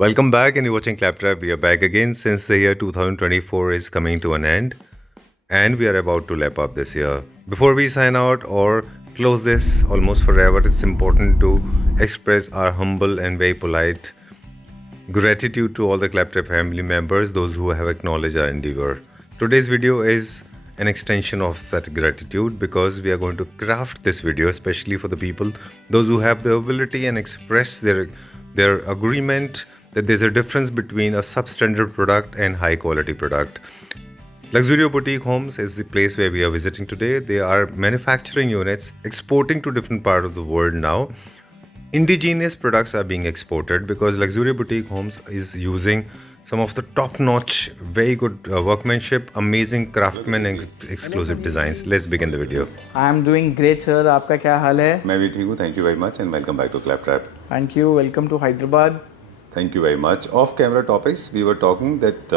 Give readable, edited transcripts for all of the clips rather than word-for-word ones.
Welcome back, and you're watching Claptrap. We are back again since the year 2024 is coming to an end, and we are about to lap up this year. Before we sign out or close this almost forever, it's important to express our humble and very polite gratitude to all the Claptrap family members, those who have acknowledged our endeavor. Today's video is an extension of that gratitude because we are going to craft this video especially for the people, those who have the ability and express their agreement that there's a difference between a substandard product and high quality product. Luxurio Boutique Homes is the place where we are visiting today. They are manufacturing units, exporting to different parts of the world now. Indigenous products are being exported because Luxurio Boutique Homes is using some of the top-notch, very good workmanship, amazing craftsmen and exclusive designs. Let's begin the video. I am doing great, sir. आपका क्या हाल है? मैं भी ठीक हूँ. Thank you very much and welcome back to Claptrap. Thank you. Welcome to Hyderabad. Thank you very much. Off-camera topics, we were talking that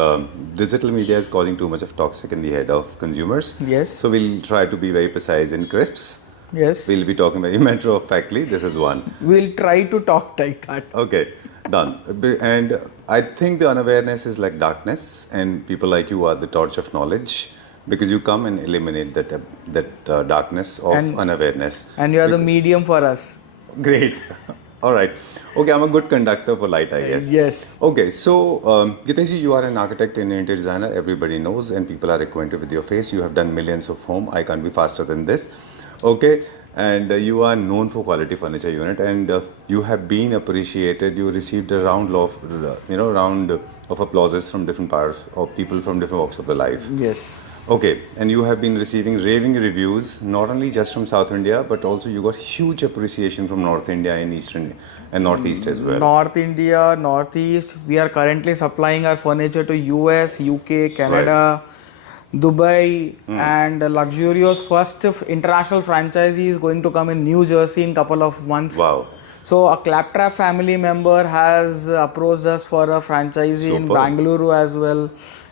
digital media is causing too much of toxic in the head of consumers. Yes. So we'll try to be very precise and crisps. Yes. We'll be talking very matter-of-factly. This is one. We'll try to talk like that. Okay, done. And I think the unawareness is like darkness, and people like you are the torch of knowledge because you come and eliminate that darkness of unawareness. And you are the medium for us. Great. All right. Okay, I'm a good conductor for light, I guess. Yes. Okay, so Gitanji, you are an architect and interior designer. Everybody knows, and people are acquainted with your face. You have done millions of home. I can't be faster than this. Okay, and you are known for quality furniture unit, and you have been appreciated. You received a round of applauses from different parts of people from different walks of the life. Yes. Okay, and you have been receiving raving reviews, not only just from South India, but also you got huge appreciation from North India and Eastern and Northeast as well. North India, Northeast. We are currently supplying our furniture to US, UK, Canada, Dubai, and Luxurio's first international franchisee is going to come in New Jersey in a couple of months. Wow. So a Claptrap family member has approached us for a franchisee in Bangalore as well.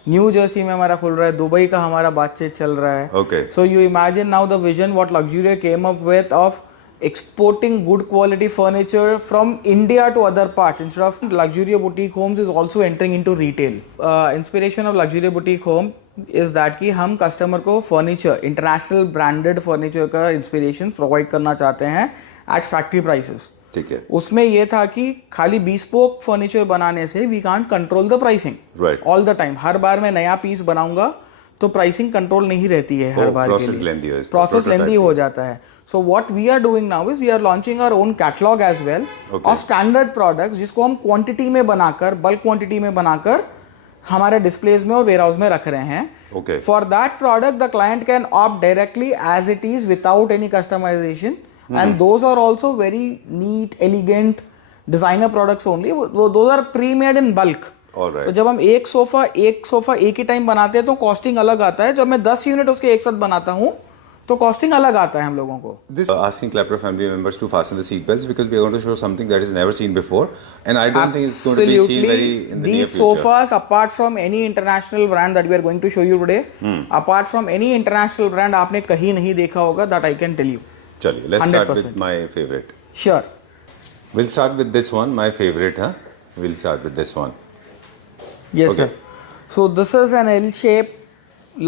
New Jersey में हमारा खुल रहा है, Dubai का हमारा बातचीत चल रहा है. Okay. So you imagine now the vision what Luxurio came up with of exporting good quality furniture from India to other parts. Instead of Luxurio Boutique Homes is also entering into retail. Inspiration of Luxurio Boutique Home is that कि हम customer को furniture international branded furniture का inspiration provide करना चाहते हैं eight factory prices. ठीक है. उसमें ये था कि खाली bespoke फर्नीचर बनाने से we can't control the pricing all the time. हर बार मैं नया पीस बनाऊंगा तो प्राइसिंग कंट्रोल नहीं रहती है हर बार के लिए. प्रोसेस लेंदी हो जाता है. So what we are doing now is we are launching our own catalogue as well of standard products जिसको हम क्वांटिटी में बनाकर बल्क क्वांटिटी में बनाकर हमारे डिस्प्लेज में और वेयर हाउस में रख रहे हैं. For that product the client can opt directly as it is without any customisation. And those are also very neat, elegant designer products only. Those are pre-made in bulk. Alright. तो जब हम एक sofa एक ही time बनाते हैं तो costing अलग आता है. जब मैं 10 यूनिट उसके एक साथ बनाता हूँ तो कॉस्टिंग अलग आता है हम लोगों को. This asking Claptrap family members to fasten the seat belts because we are going to show something that is never seen before, and I don't think it's going to be seen very in the near future. These sofas, apart from any international brand that we are going to show you today, apart from any international brand आपने कहीं नहीं देखा होगा, that I can tell you. Chaliye, let's 100%. Start with my favorite. Sure. We'll start with this one, my favorite, huh? We'll start with this one. Yes, sir. So this is an L-shaped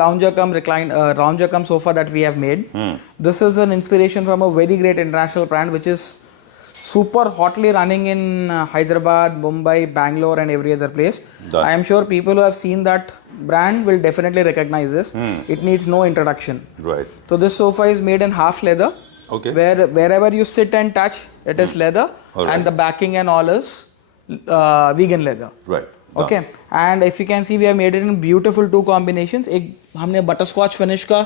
lounger cum sofa that we have made. This is an inspiration from a very great international brand which is super hotly running in Hyderabad, Mumbai, Bangalore and every other place. I am sure people who have seen that brand will definitely recognize this. It needs no introduction. Right. So this sofa is made in half leather. Okay. Wherever you sit and touch, it is leather, and the backing and all is vegan leather. Right. Okay. And if you can see, we have made it in beautiful 2 combinations. एक हमने butterscotch finish का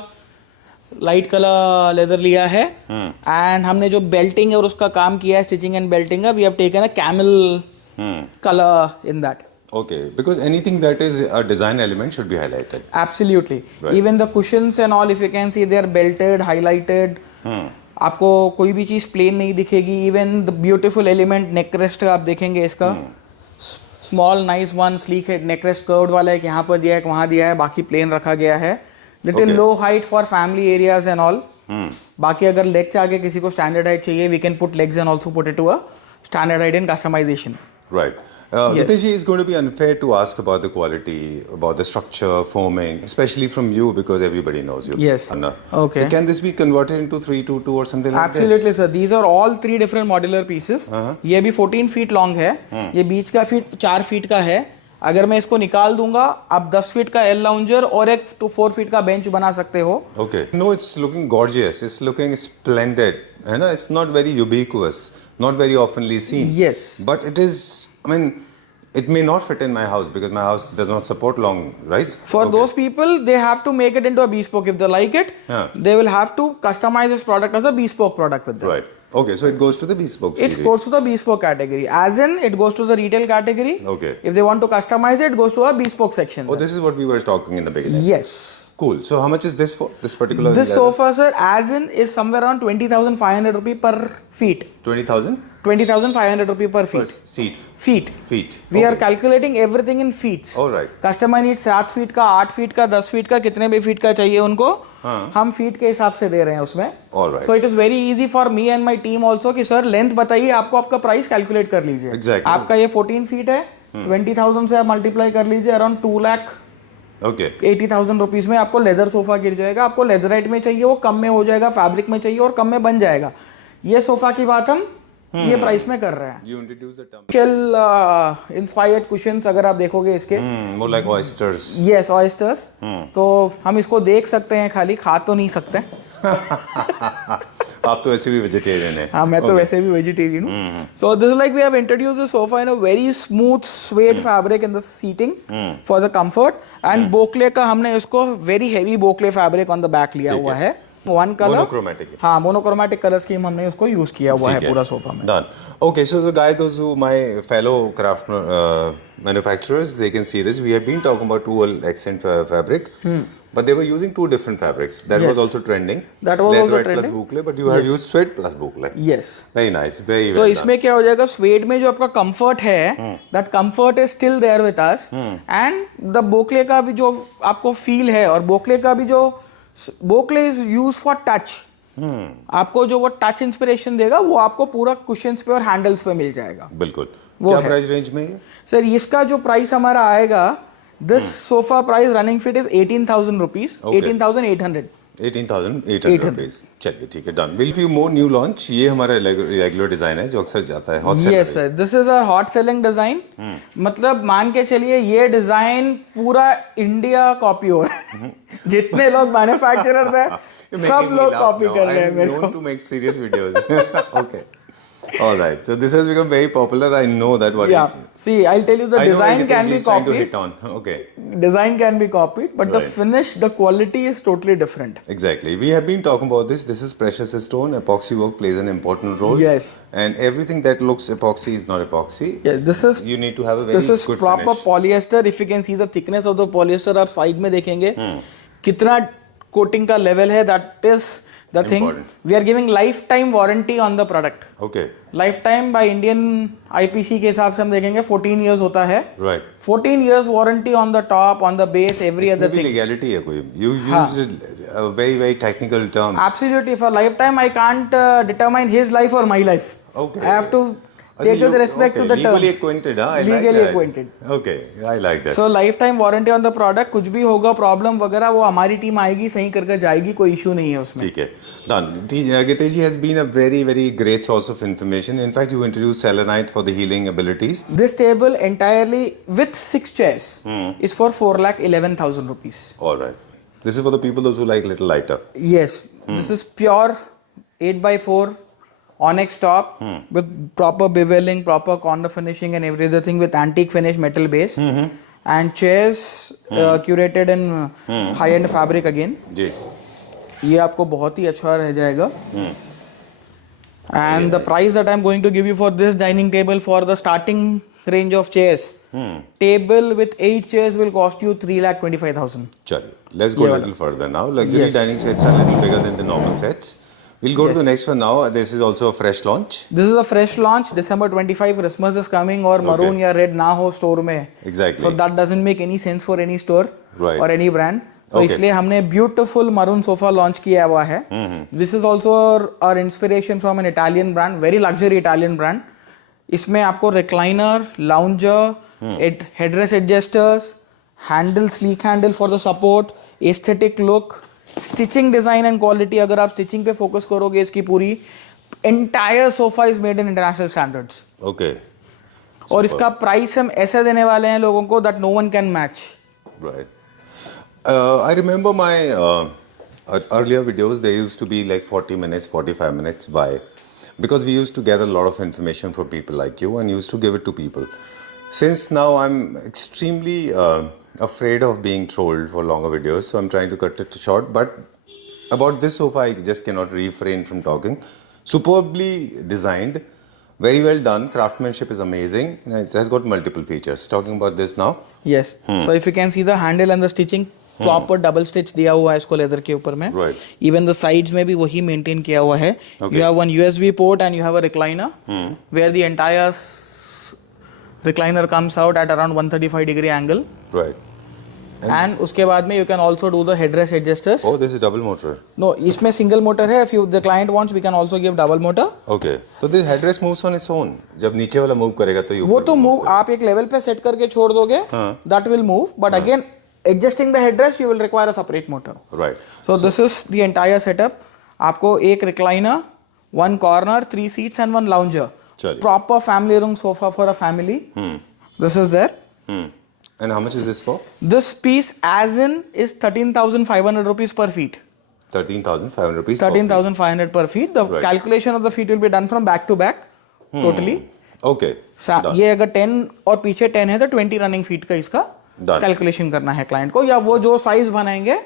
light colour leather लिया है, and हमने जो Belting और उसका काम किया है, स्टिचिंग एंड बेल्टिंग का, we have taken a camel colour in that. Okay, because anything that is a design element should be highlighted. Absolutely. Right. Even the cushions and all, if you can see, they are belted, highlighted. आपको कोई भी चीज़ plane नहीं दिखेगी. Even the beautiful element neck rest का आप देखेंगे, इसका small nice one sleek है, नेक रेस्ट कर्व्ड वाला है, यहाँ पर दिया है, वहाँ दिया है, बाकी प्लेन रखा गया है. Little low height for family areas and all. बाकी अगर लेग से आगे किसी को स्टैंडर्ड हाइट चाहिए, we can put legs and also put it to a standard height in customisation. Right. Gitesh ji, it's going to be unfair to ask about the quality, about the structure, foaming, especially from you because everybody knows you. Yes. Okay. So can this be converted into 322 or something like this? Absolutely, sir. These are all 3 different modular pieces. ये भी 14 feet long है. ये बीच का feet 4 feet का है. अगर मैं इसको निकाल दूंगा, आप 10 फीट का एल लाउंजर और एक 4 फीट का बेंच बना सकते हो. Okay. No, it's looking gorgeous. It's looking splendid. है ना? It's not very ubiquitous, not very oftenly seen. Yes. But it is. I mean, it may not fit in my house because my house does not support long, right? For those people, they have to make it into a bespoke. If they like it, they will have to customize this product as a bespoke product with them. Right. Okay, so it goes to the bespoke series. It goes to the bespoke category. As in, it goes to the retail category. Okay. If they want to customize it, it goes to a bespoke section. Oh, this is what we were talking in the beginning. Yes. Cool. So how much is this for? This particular? This sofa, sir, as in, is somewhere around 20,500 rupee per feet. 20,000? 20,500 rupee per feet. Seat. Feet. Feet. We are calculating everything in feet. All right. Customer need 7 feet का, 8 feet का, 10 feet का, कितने भी feet का चाहिए उनको, हम feet के हिसाब से दे रहे हैं उसमें. All right. So it is very easy for me and my team also कि सर लेंथ बताइए, आपको आपका प्राइस कैलकुलेट कर लीजिए. Exactly. आपका ये 14 फीट है, 20,000 से आप मल्टीप्लाई कर लीजिए, अराउंड 2,80,000 रुपीज में आपको लेदर सोफा गिर जाएगा. आपको लेदराइट में चाहिए वो कम में हो जाएगा, फैब्रिक में चाहिए और कम में बन जाएगा. ये सोफा की बात हम ये प्राइस में कर रहे हैं. You introduce the term. Shell inspired cushions अगर आप देखोगे इसके, More like oysters. Yes oysters. तो हम इसको देख सकते हैं, खाली खा तो नहीं सकते. आप तो वैसे भी वेजिटेरियन है. हाँ, मैं तो वैसे भी वेजिटेरियन हूँ. So this like we have introduced the sofa in a very smooth sweat fabric in the seating for the comfort. And boucle का हमने इसको very heavy boucle fabric on the back लिया हुआ है. One colour, monochromatic. हाँ, monochromatic colour scheme हमने उसको use किया हुआ है पूरा सोफा में. Done. Okay, so the guys, those who my fellow craft manufacturers, they can see this. We have been talking about dual accent fabric, but they were using 2 different fabrics. That was also trending. That was also Leatherette plus trending. boucle, but you have used suede plus boucle. Yes. Very nice, very तो well इसमें क्या हो जाएगा, swayed में जो आपका comfort है, that comfort is still there with us. And the boucle का भी जो आपको फील है, और बोकले का भी जो Bokle is use for touch. आपको जो वो टच इंस्पिरेशन देगा वो आपको पूरा कुशन्स पे और हैंडल्स पे मिल जाएगा. बिल्कुल. वो क्या है. प्राइस रेंज में है? सर इसका जो प्राइस हमारा आएगा, this sofa price running feet is 18,000 rupees. 18,800. 18,800 rupees. चलिए ठीक है, done. Will few more new launch. ये हमारा रेगुलर डिजाइन है जो अक्सर जाता है. Hot yes sir, this is our hot selling design. मतलब मान के चलिए ये डिजाइन पूरा इंडिया कॉपी हो रहा है. जितने लोग मैन्युफैक्चरर थे सब लोग कॉपी कर रहे हैं मेरे को. To make serious videos. Okay. All right. So this has become very popular. I know that. What? Yeah. See, I'll tell you, the design can be trying to copied. hit on. Okay. Design can be copied, but the Right. finish, the quality is totally different. Exactly. We have been talking about this. This is precious stone. Epoxy work plays an important role. Yes. And everything that looks epoxy is not epoxy. Yes, this is. You need to have a very This is good proper finish. polyester. If you can see the thickness of the polyester, आप side में देखेंगे कितना coating का level है. That is the thing. We are giving lifetime warranty on the product. Okay. Lifetime by Indian IPC के हिसाब से हम देखेंगे 14 इयर्स होता है. Right. 14 years warranty on the top, on the base, every इसमें other भी thing. legality है कोई. You used a very technical term. Absolutely. For lifetime, I can't determine his life or my life. Okay. I have to take with respect to the terms. Legally acquainted, huh? I like Legally that. acquainted. Okay, I like that. So lifetime warranty on the product. कुछ भी होगा problem वगैरह वो हमारी team आएगी, सही करके जाएगी, कोई इशू नहीं है उसमें. ठीक है, done. Gitesh ji has been a very great source of information. In fact, you introduced selenite for the healing abilities. This table entirely with 6 chairs is for 4,11,000 rupees. All right. This is for the people those who like little lighter. Yes, this is pure 8x4 onyx top with proper beveling, proper corner finishing and everything with antique finish metal base. And chairs curated in high-end fabric again. जी. ये आपको बहुत ही अच्छा रह जाएगा. And the price that I'm going to give you for this dining table for the starting range of chairs, table with 8 chairs will cost you 3,25,000. चलिए, let's go a little further now. Luxury dining sets are a little bigger than the normal sets. We'll go to the next one now. This is also a fresh launch. This is a fresh launch. December 25, Christmas is coming और maroon या red ना हो store में. Exactly. So that doesn't make any sense for any store or any brand. So इसलिए हमने beautiful maroon sofa launch किया हुआ है. This is also our inspiration from an Italian brand, very luxury Italian brand. इसमें आपको recliner, lounger, headrest adjusters, handle, sleek handle for the support, aesthetic look, stitching design and quality. अगर आप stitching पे focus करोगे इसकी पूरी, entire sofa is made in international standards. Okay. और इसका प्राइस हम ऐसे देने वाले हैं लोगों को that no one can match. Right. I remember my earlier videos, they used to be like 40 minutes, 45 minutes. Why? Because we used to gather a lot of information from people like you and used to give it to people. Since now I'm extremely afraid of being trolled for longer videos, so I'm trying to cut it short. But about this sofa, I just cannot refrain from talking. Superbly designed, very well done. Craftsmanship is amazing. It has got multiple features. Talking about this now. Yes. So if you can see the handle and the stitching, proper double stitch दिया हुआ है इसको leather के ऊपर में. Even the sides में भी वही मेंटेन किया हुआ है. You have one USB port and you have a recliner where the entire recliner comes out at around 135 degree angle. Right. And उसके बाद में you can also do the headrest adjusters. Oh, this is double motor. No, इसमें single motor है. If you the client wants we can also give double motor. Okay. तो this headrest moves on its own. जब नीचे वाला move करेगा तो वो तो मूव आप एक लेवल पे सेट करके छोड़ दोगे, that will move. But again adjusting the headrest you will require a separate motor. Right. So this is the entire setup. आपको एक recliner, one corner, 3 seats and one lounger. Proper family room sofa for a family. This is there. And how much is this for? This piece as in is 13,500 rupees per feet. 13,500 rupees. 13,500 per feet. The calculation of the feet will be done from back to back. Totally. Okay. ये अगर 10 और पीछे 10 है तो 20 running feet का इसका calculation करना है क्लाइंट को, या वो जो साइज बनाएंगे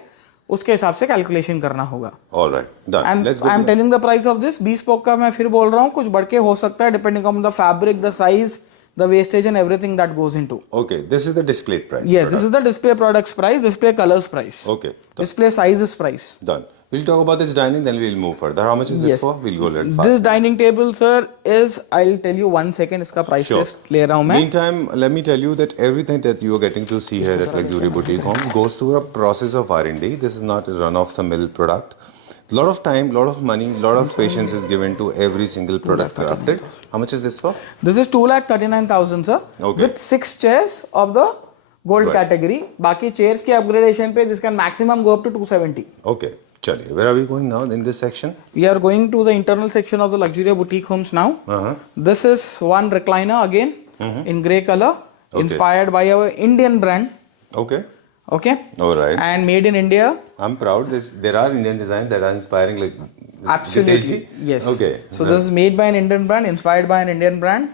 उसके हिसाब से कैलकुलेशन करना होगा. Alright, done. Let's go. I am telling the price of this. bespoke का मैं फिर बोल रहा हूँ, कुछ बढ़ के हो सकता है depending on the fabric, the size, the wastage and everything that goes into. Okay, this is the display price. Yeah, this is the display products price, display colors price. Okay. Display sizes price. Done. We'll talk about this dining, then we'll move further. How much is this for? We'll go a little fast. This dining table, sir, is, I'll tell you 1 second, इसका price list ले रहा हूँ मैं. Meantime, let me tell you that everything that you are getting to see here at Luxury Boutique Homes goes through a process of R&D. This is not a run-of-the-mill product. A lot of time, lot of money, lot of patience is given to every single product crafted. How much is this for? This is 2,39,000, sir. Okay. With 6 chairs of the gold category. बाकी chairs के upgradation पे this can maximum go up to 270. Okay. Chaliye. Where are we going now in this section? We are going to the internal section of the Luxury Boutique Homes now. This is one recliner again in grey color, inspired by our Indian brand. Okay. Okay. All right. And made in India. I'm proud. There are Indian designs that are inspiring like. Absolutely. Yes. Okay. So this is made by an Indian brand, inspired by an Indian brand.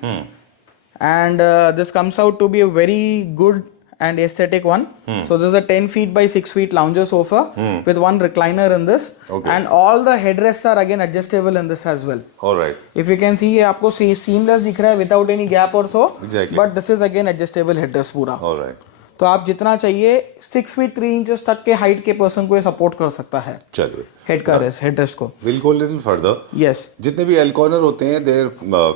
And this comes out to be a very good and aesthetic one. So this is a 10 feet by 6 feet lounger sofa with one recliner in this. Okay. And all the headrests are again adjustable in this as well. All right. If you can see, ये आपको seamless दिख रहा है without any gap or so. Exactly. But this is again adjustable headrest पूरा. All right. तो आप जितना चाहिए 6 feet 3 inches तक के हाइट के पर्सन को ये सपोर्ट कर सकता है. चलिए. हेड का हेडरेस्ट को. We'll go a little further. Yes. जितने भी L corner होते हैं, their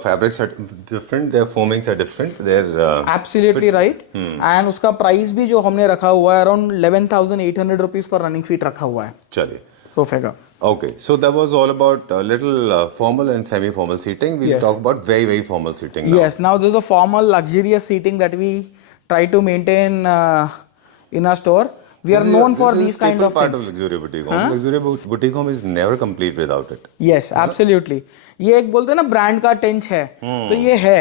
fabrics are different, their foamings are different, their absolutely right. And उसका प्राइस भी जो हमने रखा हुआ है around 11,800 rupees per running feet रखा हुआ है. चलिए. सोफे का. Okay, so that was all about little formal and semi-formal seating. We'll talk about very, very formal seating now. Yes, now there's a formal luxurious seating that we try to maintain in our store. We are known for these kind of part things. of Luxury Boutique Home. Luxury Boutique Home is never complete without it. Yes, absolutely. ये एक बोलते हैं ना brand का tench है, तो ये है.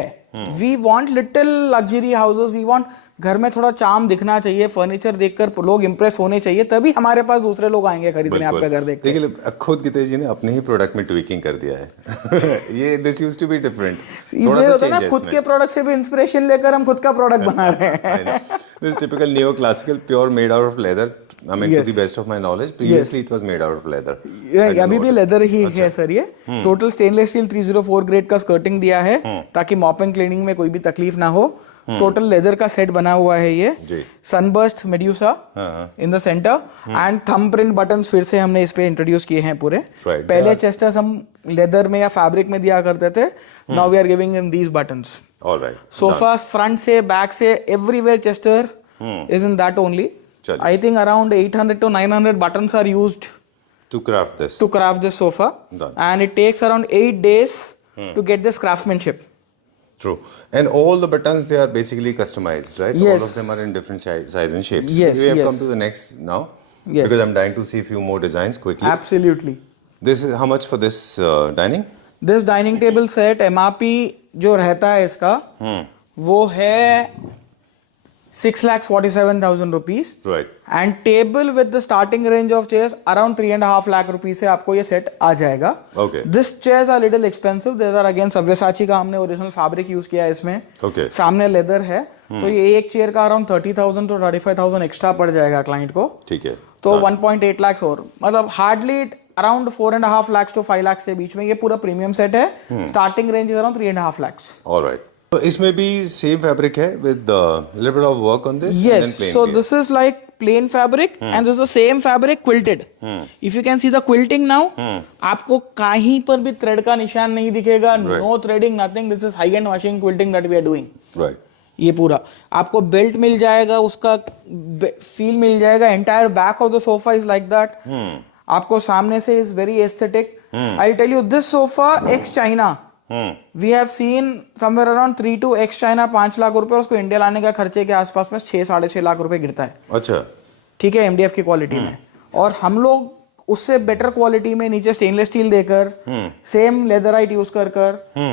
We want little luxury houses. We want घर में थोड़ा चार्म दिखना चाहिए, फर्नीचर देखकर लोग इंप्रेस होने चाहिए, तभी हमारे पास दूसरे लोग आएंगे खरीदने आपका घर देख के. देखिए खुद गीता जी ने अपने ही प्रोडक्ट में ट्विकिंग कर दिया है. ये this used to be different. थोड़ा सा चेंज है. खुद के प्रोडक्ट से भी इंस्पिरेशन लेकर हम खुद का प्रोडक्ट बना रहे हैं. This typical neo classical pure made out of leather. I mean, to the best of my knowledge, previously it was made out of leather. अभी भी लेदर ही है सर. ये टोटल स्टेनलेस स्टील 304 ग्रेड का skirting दिया है ताकि mopping cleaning में कोई भी तकलीफ ना हो. टोटल लेदर का सेट बना हुआ है ये. Sunburst medusa in the centre and thumb print buttons फिर से हमने इस पे इंट्रोड्यूस किए हैं पूरे. पहले चेस्टर्स हम लेदर में या फैब्रिक में दिया करते थे. Now we are giving in these buttons. Alright. Sofa front से बैक से everywhere chester is in that only. I think around 800 to 900 buttons are used to craft this sofa. Done. And it takes around 8 days to get this craftsmanship. True. And all the buttons, they are basically customized, right? Yes. All of them are in different size and shapes. Yes, We have yes. come to the next now. Yes. Because I'm dying to see a few more designs quickly. Absolutely. This is how much for this dining? This dining table set MRP जो रहता है इसका वो है 6,47,000 rupees. Right. And table with the starting range of chairs around 3.5 lakh rupees से आपको ये set आ जाएगा. Okay. This chairs are little expensive. These are again Sabyasachi का हमने ओरिजिनल फैब्रिक यूज किया है इसमें. Okay. सामने लेदर है तो ये एक चेयर का अराउंड 30,000 to 35,000 एक्स्ट्रा पड़ जाएगा क्लाइंट को. ठीक है. तो 1.8 lakhs और मतलब hardly around 4.5 lakhs to 5 lakhs के बीच में ये पूरा प्रीमियम सेट है. Starting range is around 3.5 lakhs. Alright. तो इसमें भी सेम फैब्रिक है with little bit of work on this. Yes, and then plain so here. this is like plain fabric and this is the same fabric quilted. If you can see the quilting now, आपको कहीं पर भी thread का निशान नहीं दिखेगा. No threading, nothing. This is high-end machine quilting that we are doing. Right. ये पूरा आपको बेल्ट मिल जाएगा, उसका फील मिल जाएगा. Entire back of the sofa is like that. आपको सामने से is very aesthetic. I tell you this sofa ex China we have seen somewhere around 3 to ex China 5 lakh रुपए. उसको इंडिया लाने का खर्चे के आसपास में 6-6.5 लाख रुपए गिरता है. अच्छा. ठीक है, एमडीएफ की क्वालिटी में. और हम लोग उससे बेटर क्वालिटी में नीचे स्टेनलेस स्टील देकर सेम लेदराइट यूज कर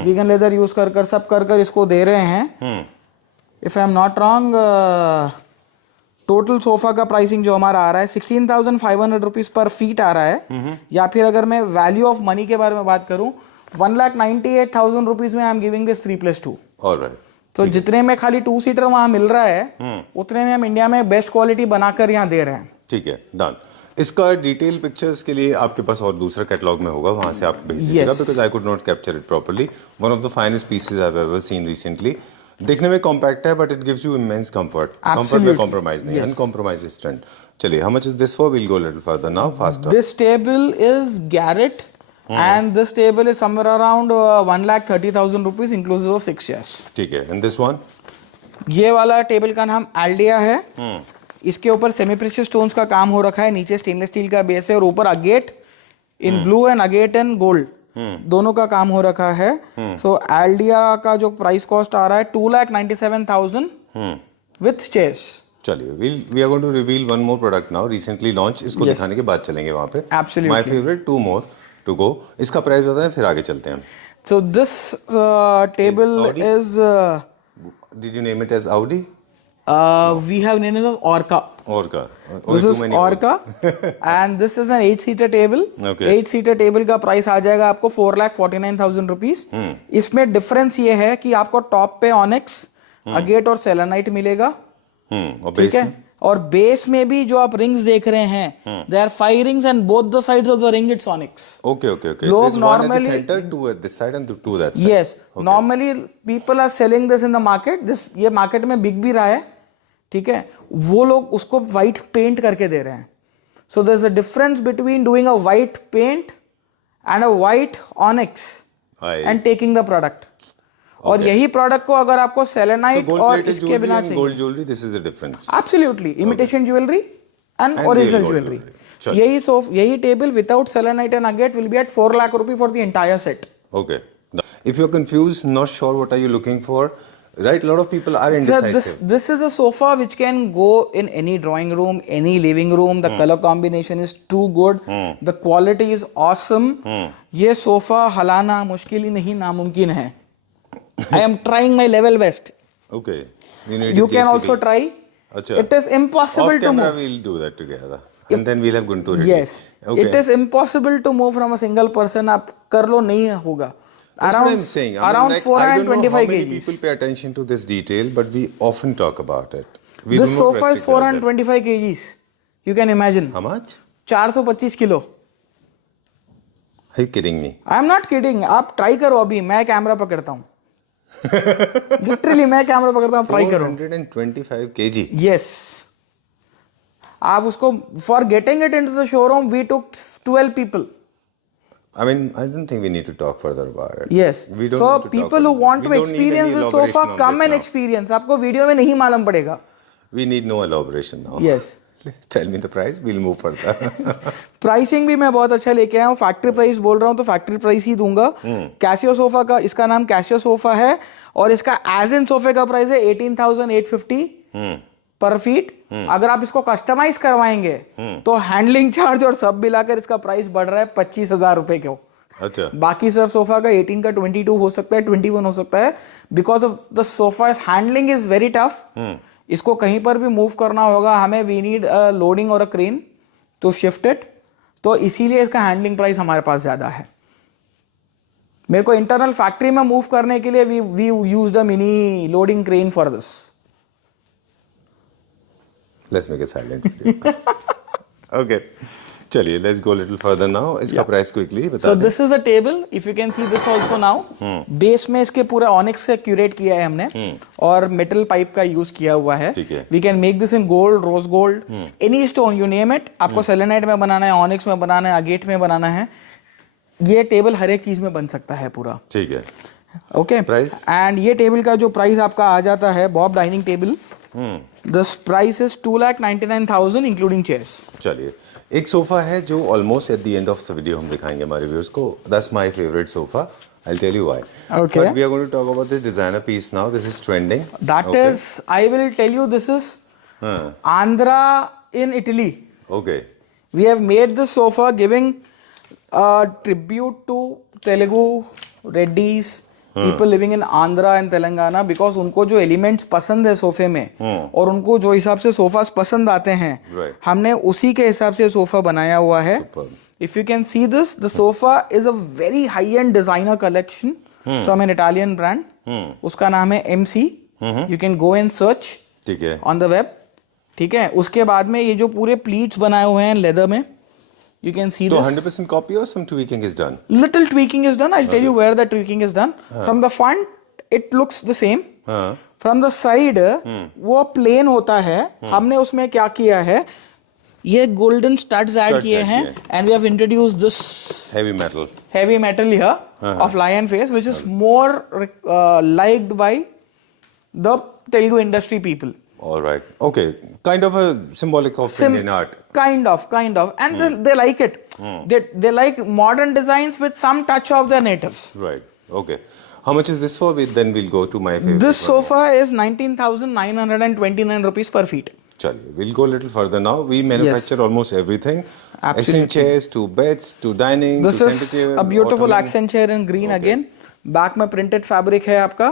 वीगन लेदर यूज कर सब कर इसको दे रहे हैं. If I am not wrong total sofa का प्राइसिंग जो हमारा आ रहा है 16,500 रुपीज पर फीट आ रहा है. या फिर अगर मैं वैल्यू ऑफ मनी के बारे में बात करूं 1,98,000 रुपीज में I am giving this 3+2. Alright. तो जितने में खाली 2 सीटर वहां मिल रहा है उतने में हम इंडिया में बेस्ट क्वालिटी बनाकर यहाँ दे रहे हैं. ठीक है, डन. इसका डिटेल पिक्चर्स के लिए आपके पास और दूसरा कैटलॉग में होगा, वहां से आप भेज दीजिएगा because I could not capture it properly. One of the finest pieces I have ever seen recently. देखने में कॉम्पैक्ट है but it gives you immense comfort. Comfort में कॉम्प्रोमाइज नहीं, अनकॉम्प्रोमाइज स्टैंड. चलिए, how much is this for? We'll go little further now faster. This table is Garrett and this table is somewhere around 1,30,000 rupees inclusive of 6 chairs. ठीक है. And this one? ये वाला table का नाम आल्डिया है. इसके ऊपर सेमी प्रेशियस स्टोन्स का काम हो रखा है. नीचे स्टेनलेस स्टील का बेस है और ऊपर agate in blue and agate in gold दोनों का काम हो रखा है. सो आल्डिया का जो प्राइस कॉस्ट आ रहा है 2,97,000 विथ चेयर्स. चलिए, we are going to reveal one more product now, recently launched. इसको दिखाने के बाद चलेंगे वहाँ पे. Absolutely. My favorite, 2 more to go. इसका प्राइस बताएं फिर आगे चलते हैं. So this table is Did you name it as Audi? We have named it as Orca. Orca. This is Orca and this is an 8-seater table. Okay. 8-seater table का price आ जाएगा आपको 4,49,000 rupees. इसमें difference ये है कि आपको top पे onyx agate और सेलेनाइट मिलेगा. और ठीक है. और बेस में भी जो आप रिंग्स देख रहे हैं they are 5 rings and both the sides of the ring it's onyx. Okay. लोग There's one at the normally center, 2 at this side and 2 that side. yes normally people are selling this in the market. this ये market में बिक भी रहा है. ठीक है, वो लोग उसको व्हाइट पेंट करके दे रहे हैं. So there is a difference between doing a white paint and a white onyx and taking the product. और यही प्रोडक्ट को अगर आपको सेलेनाइट और इसके बिना चाहिए gold jewellery, this is the difference. Absolutely imitation jewellery and original jewellery. यही table without selenite and agate will be at 4 lakh रुपए for the entire set. Okay. If you're confused, not sure what are you looking for, right? A lot of people are indecisive. This is a sofa which can go in any drawing room, any living room. The color combination is too good. The quality is awesome. ये sofa हलाना मुश्किल ही नहीं, नामुमकिन है. I am trying my level best. Okay. You can also try. Achha. It is impossible Off to camera, move. we'll do that together. And then we'll have Guntur ready. Yes. Okay. It is impossible to move from a single person. आप कर लो, नहीं होगा. That's what I'm saying. I mean, around like, 425 I don't know how many kgs. people pay attention to this detail, but we often talk about it. We This do not sofa is restrict ourselves. 425 kgs. You can imagine. How much? 425 kilo. Are you kidding me? I am not kidding. आप try करो अभी, मैं camera पकड़ता हूँ. Literally मैं camera पकड़ता हूँ, try करो. 425 kg. यस. आप उसको for getting it into the showroom we took 12 people. I mean, I don't think we need to talk further about it. Yes. We don't So need to talk people who about want it. to We don't need experience any this sofa, elaboration on come this and now. experience. आपको video में नहीं मालूम पड़ेगा. We need no elaboration now. Yes. Tell me the price, we'll move further. Pricing भी मैं बहुत अच्छा लेके आया हूँ. फैक्ट्री प्राइस बोल रहा हूँ तो फैक्ट्री प्राइस ही दूंगा. कैसियो सोफा का, इसका नाम कैसियो सोफा है और इसका एज इन सोफे का प्राइस है 18,850 पर फीट। अगर आप इसको कस्टमाइज करवाएंगे तो हैंडलिंग चार्ज और सब मिलाकर इसका प्राइस बढ़ रहा है 25,000 रुपए को। अच्छा, बाकी सर सोफा का 18 का 22 हो सकता है, 21 हो सकता है, because of the sofa handling is very tough. इसको कहीं पर भी मूव करना होगा हमें, वी नीड अ लोडिंग और a crane to shift it, तो इसीलिए इसका हैंडलिंग प्राइस हमारे पास ज्यादा है। मेरे को इंटरनल फैक्ट्री में मूव करने के लिए we used a mini loading crane for this. Let's make it silent. Okay, चलिए let's go little further now. इसका प्राइस क्विकली बता सो दें। This is a table, if you can see this also now. Base में इसके पूरा onyx से curate किया है हमने और मेटल पाइप का यूज किया हुआ है। ठीक है। We can make this in gold, rose gold, any stone you name it. आपको सेलेनाइट में बनाना है, ऑनिक्स में बनाना है, अगेट में बनाना है, ये टेबल हर एक चीज में बन सकता है पूरा। ठीक है। Okay, price? एंड ये टेबल का जो प्राइस आपका आ जाता है, Bob dining table, this price is 2,99,000 including chairs. चलिए, एक सोफा है जो almost at the end of the video हम दिखाएंगे हमारे व्यूअर्स को। That's my favourite sofa, I will tell you why. Okay. But we are going to talk about this designer piece now. This is trending. That Okay. is, I will tell you, this is Andhra in Italy. Okay. We have made this sofa giving a tribute to Telugu Reddis, people living in Andhra and Telangana, because उनको जो elements पसंद है सोफे में और उनको जो हिसाब से सोफास पसंद आते हैं, Right. हमने उसी के हिसाब से सोफा बनाया हुआ है। Superb. If you can see this, the sofa is a very high-end designer collection from an Italian brand. उसका नाम है MC. You can go and search ठीक है। on the web. ठीक है, उसके बाद में ये जो पूरे प्लीट्स बनाए हुए हैं लेदर में, you can see तो this. 100% copy or some tweaking is done? Little tweaking is done. I'll tell you where the tweaking is done. From the front, it looks the same. From the side, वो plane होता है। हमने उसमें क्या किया है, ये गोल्डन स्टड्स ऐड किए हैं, and we have introduced this heavy metal here of lion face, which is more liked by the Telugu industry people. All right. Okay. Kind of a symbolic of Indian art. Kind of, and they like it. They like modern designs with some touch of their natives. Right. Okay. How much is this for? Then we'll go to my favorite. This sofa is 19,929 rupees per feet. Chaliye, we'll go a little further now. We manufacture almost everything. Absolutely. Accent chairs to beds to dining. This to is center a beautiful ottoman. accent chair in green again. Back में printed fabric है आपका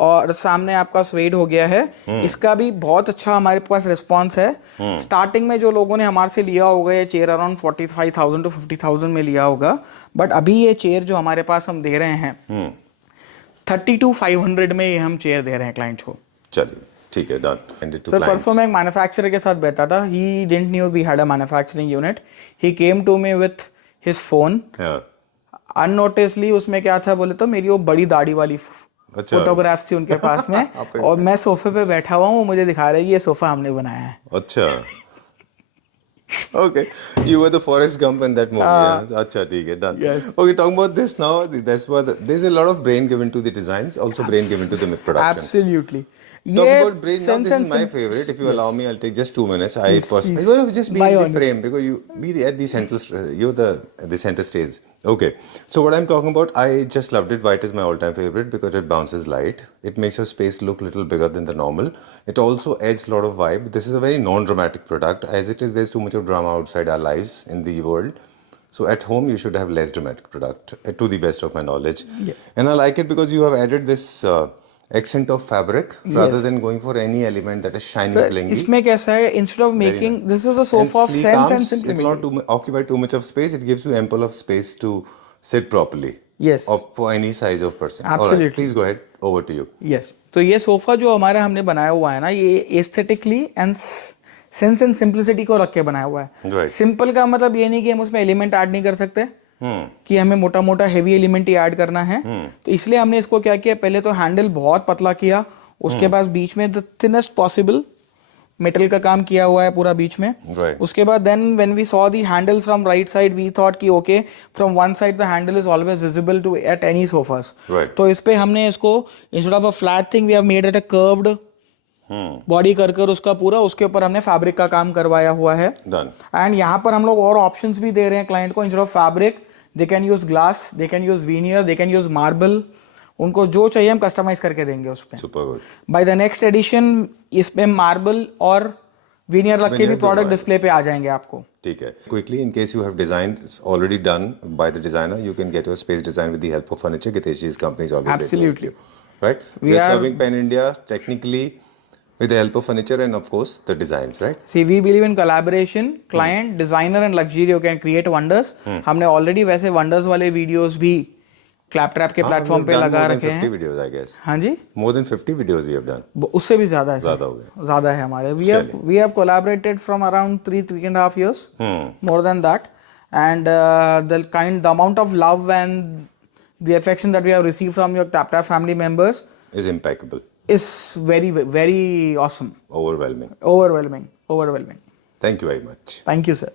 और सामने आपका swayed हो गया है। इसका भी बहुत अच्छा हमारे पास रिस्पांस है। स्टार्टिंग में जो लोगों ने हमारे से लिया होगा ये चेयर अराउंड 45,000 to 50,000 में लिया होगा, बट अभी ये चेयर जो हमारे पास हम दे रहे हैं 32,500 में ये हम चेयर दे रहे हैं क्लाइंट को। चलिए ठीक है, डन। सर परसों मैं एक मैन्युफैक्चरर के साथ बैठा था, he didn't knew we had a manufacturing unit, he came to me with his phone, unnoticedly उसमें क्या था बोले तो मेरी वो बड़ी दाढ़ी वाली फोटोग्राफ्स थी उनके पास में और मैं सोफे पे बैठा हुआ हूँ, वो मुझे दिखा रहे ये सोफा हमने बनाया है। अच्छा, okay, you were the Forrest Gump in that movie. Yeah. अच्छा ठीक है, done. Yes. Okay, talking about this now, there's a lot of brain given to the designs, also brain given to the production. Absolutely. Talk about brain now, this is my favorite. If you allow me, I'll take just 2 minutes. I want to just be in the frame because you be at the central, you're the center stage. Okay, so what I'm talking about, I just loved it. White is my all-time favorite because it bounces light. It makes your space look a little bigger than the normal. It also adds a lot of vibe. This is a very non-dramatic product. As it is, there's too much of drama outside our lives in the world. So at home, you should have less dramatic product, to the best of my knowledge. Yeah. And I like it because you have added this accent of fabric rather than going for any element that is shiny, blingy. इसमें कैसा है, instead of making this is a sofa of sense and simplicity. It's not occupy too much of space. It gives you ample of space to sit properly. Yes. For any size of person. Absolutely. All right, please go ahead. Over to you. Yes. तो ये sofa जो हमारा हमने बनाया हुआ है ना, ये aesthetically and sense and simplicity को रख के बनाया हुआ है। Right. सिंपल का मतलब ये नहीं कि हम उसमें एलिमेंट ऐड नहीं कर सकते, कि हमें मोटा मोटा हेवी एलिमेंट ही ऐड करना है। तो इसलिए हमने इसको क्या किया, पहले तो हैंडल बहुत पतला किया, उसके बाद बीच में द थिनेस्ट पॉसिबल मेटल का काम किया हुआ है पूरा बीच में। Right. उसके बाद then when we saw the handles from right side we thought कि okay from one side the handle is always visible to at any sofas. तो इस पे हमने इसको instead of a flat thing we have made it a curved body कर उसका पूरा, उसके ऊपर हमने फैब्रिक का काम करवाया हुआ है। एंड यहाँ पर हम लोग और ऑप्शंस भी दे रहे हैं क्लाइंट को। Instead of fabric they can use glass, they can use veneer, they can use marble, उनको जो चाहिए हम कस्टमाइज करके देंगे उस पर. Super good. By the next edition इस पे मार्बल और विनियर लग के भी प्रोडक्ट डिस्प्ले पे आ जाएंगे आपको. ठीक है. Quickly, in case you have designed already done by the designer, you can get your space design with the help of furniture. Gitesh ji's company is always there to help Absolutely. you. Right? We are serving Pan India technically with the help of furniture and of course the designs, right? See, we believe in collaboration, client, designer and luxury you can create wonders. हमने already वैसे wonders वाले videos भी Claptrap के platform पे लगा रखे हैं. 50 videos, I guess. हाँ जी. More than 50 videos we have done. उससे भी ज्यादा है. ज़्यादा हो गया. ज़्यादा है हमारे. We have collaborated from around 3.5 years. More than that, and the amount of love and the affection that we have received from your Claptrap family members Is impeccable. is very very awesome. Overwhelming. Overwhelming. Thank you very much. Thank you, sir.